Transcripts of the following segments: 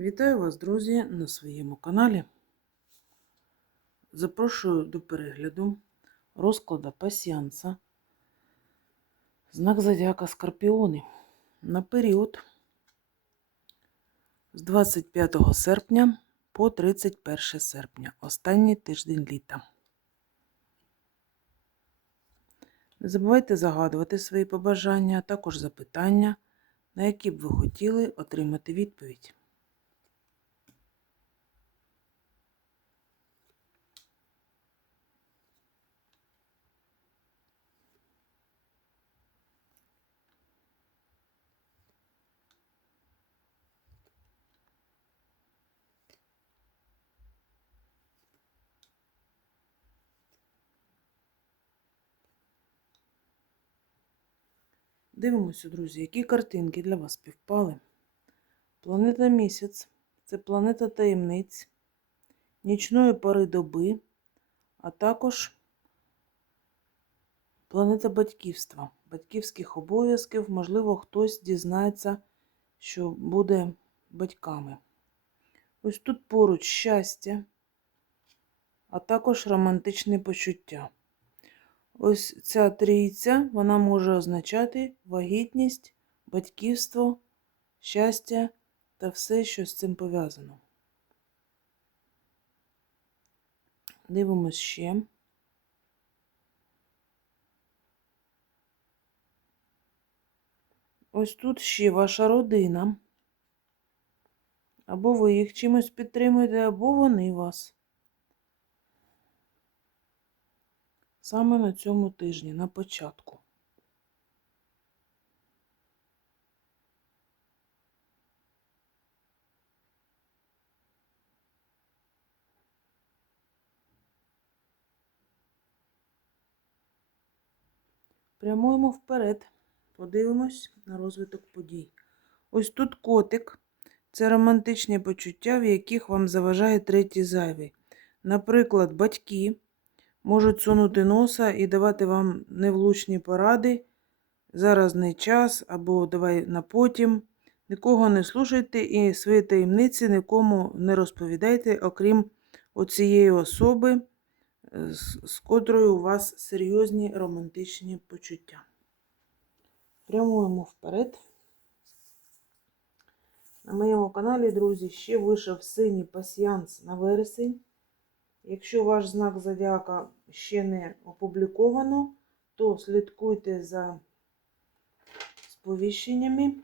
Вітаю вас, друзі, на своєму каналі. Запрошую до перегляду розкладу пасіанса, знак зодіака Скорпіони на період з 25 серпня по 31 серпня, останній тиждень літа. Не забувайте загадувати свої побажання, а також запитання, на які б ви хотіли отримати відповідь. Дивимося, друзі, які картинки для вас співпали. Планета місяць це планета таємниць, нічної пори доби, а також планета батьківства, батьківських обов'язків. Можливо, хтось дізнається, що буде батьками. Ось тут поруч щастя, а також романтичні почуття. Ось ця трійця, вона може означати вагітність, батьківство, щастя та все, що з цим пов'язано. Дивимось ще. Ось тут ще ваша родина. Або ви їх чимось підтримуєте, або вони вас. Саме на цьому тижні, на початку. Прямуємо вперед, подивимось на розвиток подій. Ось тут котик. Це романтичні почуття, в яких вам заважає третій зайвий. Наприклад, батьки можуть сунути носа і давати вам невлучні поради. Зараз не час, або давай на потім. Нікого не слушайте і свої таємниці нікому не розповідайте, окрім оцієї особи, з, з котрою у вас серйозні романтичні почуття. Прямуємо вперед. На моєму каналі, друзі, ще вийшов синій пасіянс на вересень. Якщо ваш знак зодіака ще не опубліковано, то слідкуйте за сповіщеннями.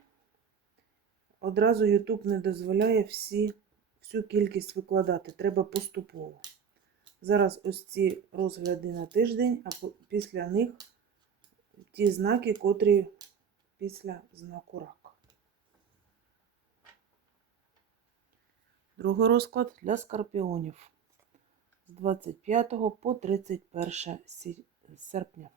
Одразу YouTube не дозволяє всі, всю кількість викладати. Треба поступово. Зараз ось ці розгляди на тиждень, а після них ті знаки, котрі після знаку рак. Другий розклад для скорпіонів з 25 по 31 серпня.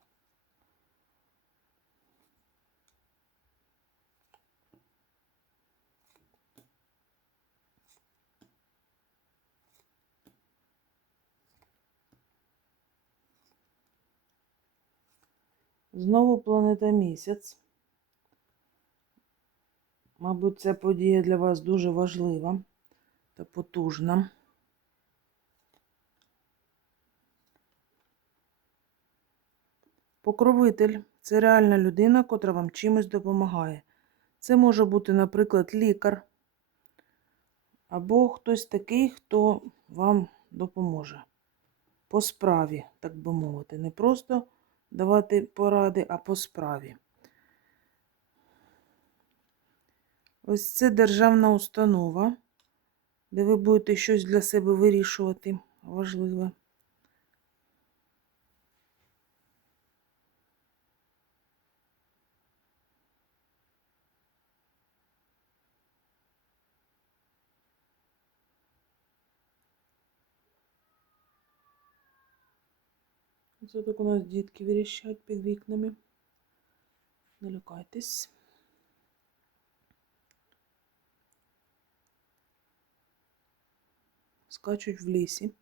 Знову планета місяць. Мабуть, ця подія для вас дуже важлива та потужна. Покровитель це реальна людина, котра вам чимось допомагає. Це може бути, наприклад, лікар або хтось такий, хто вам допоможе. По справі, так би мовити. Не просто давати поради, а по справі. Ось це державна установа, де ви будете щось для себе вирішувати важливе. Це так у нас дітки вирішать під вікнами. Не лякайтесь. Скачуть в лісі.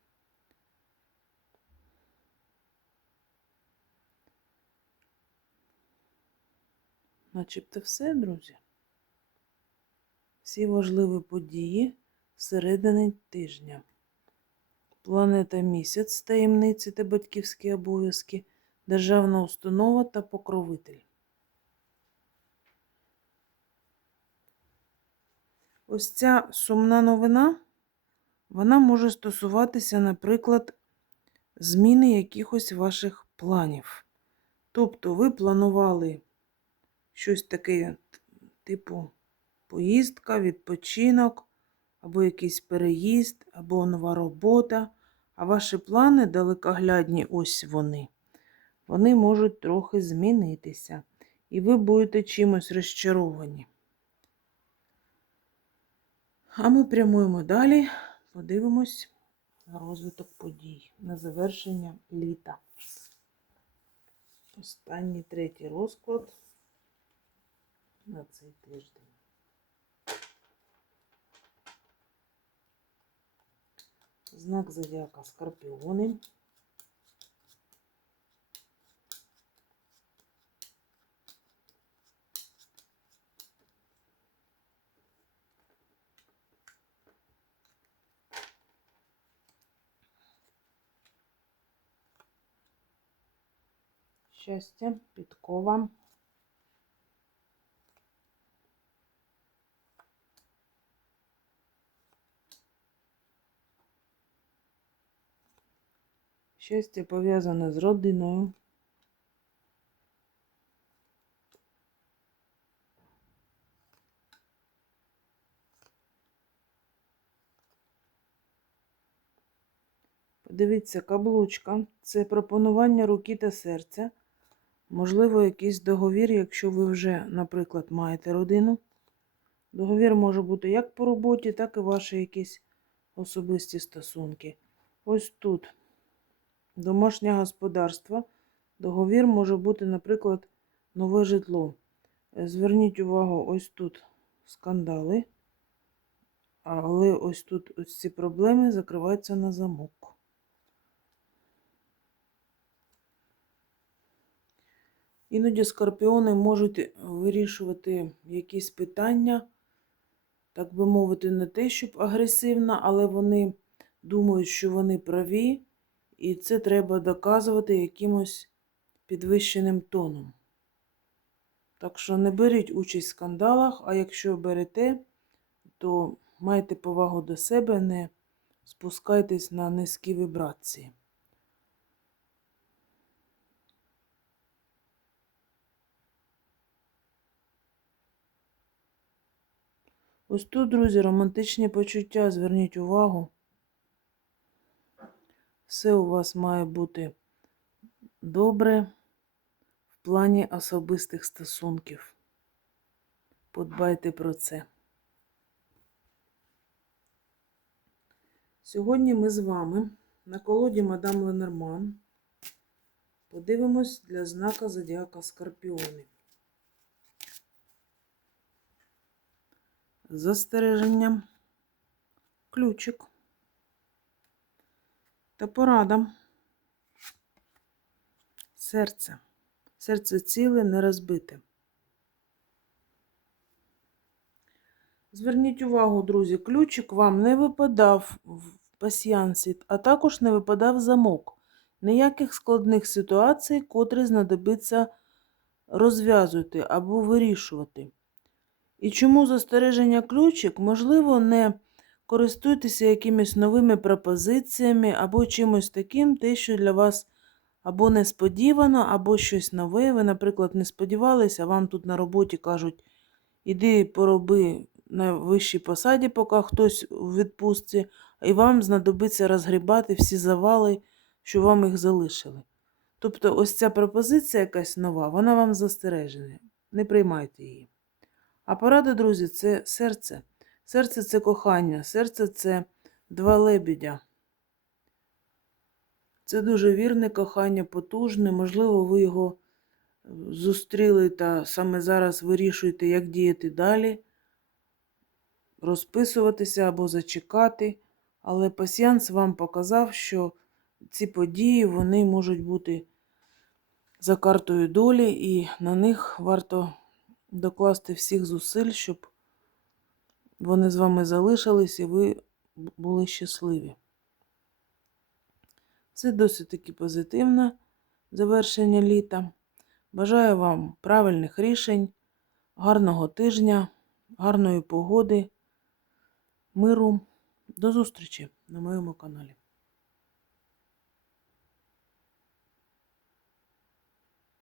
Начебто все, друзі. Всі важливі події середини тижня. Планета місяць, таємниці та батьківські обов'язки, державна установа та покровитель. Ось ця сумна новина, вона може стосуватися, наприклад, зміни якихось ваших планів. Тобто ви планували щось таке, типу поїздка, відпочинок, або якийсь переїзд, або нова робота. А ваші плани далекоглядні, ось вони. Вони можуть трохи змінитися, і ви будете чимось розчаровані. А ми прямуємо далі, подивимось на розвиток подій, на завершення літа. Останній третій розклад на цей тиждень. Знак зодіака Скорпіони. Щастя, підкова. Щастя пов'язане з родиною. Подивіться, каблучка це пропонування руки та серця. Можливо, якийсь договір, якщо ви вже, наприклад, маєте родину. Договір може бути як по роботі, так і ваші якісь особисті стосунки. Ось тут домашнє господарство. Договір може бути, наприклад, нове житло. Е, Зверніть увагу, ось тут скандали, але ось тут ось ці проблеми закриваються на замок. Іноді скорпіони можуть вирішувати якісь питання, так би мовити, не те, щоб агресивно, але вони думають, що вони праві, і це треба доказувати якимось підвищеним тоном. Так що не беріть участь в скандалах, а якщо берете, то майте повагу до себе, не спускайтесь на низькі вібрації. Ось тут, друзі, романтичні почуття, зверніть увагу. Все у вас має бути добре в плані особистих стосунків. Подбайте про це. Сьогодні ми з вами на колоді Мадам Ленорман подивимось для знака Зодіака Скорпіони. Застереження, ключик та порада. Серце. Серце ціле, не розбите. Зверніть увагу, друзі, ключик вам не випадав в пасьянсі, а також не випадав замок. Ніяких складних ситуацій, котрі знадобиться розв'язувати або вирішувати. І чому застереження ключик, можливо, не користуйтеся якимись новими пропозиціями або чимось таким, те, що для вас або несподівано, або щось нове. Ви, наприклад, не сподівалися, вам тут на роботі кажуть, іди пороби на вищій посаді, поки хтось у відпустці, і вам знадобиться розгрібати всі завали, що вам їх залишили. Тобто, ось ця пропозиція якась нова, вона вам застережена. Не приймайте її. А порада, друзі, це серце. Серце це кохання, серце це два лебідя. Це дуже вірне кохання, потужне. Можливо, ви його зустріли та саме зараз вирішуєте, як діяти далі, розписуватися або зачекати. Але пасіянс вам показав, що ці події вони можуть бути за картою долі, і на них варто докласти всіх зусиль, щоб вони з вами залишились і ви були щасливі. Це досить таки позитивне завершення літа. Бажаю вам правильних рішень, гарного тижня, гарної погоди, миру. До зустрічі на моєму каналі.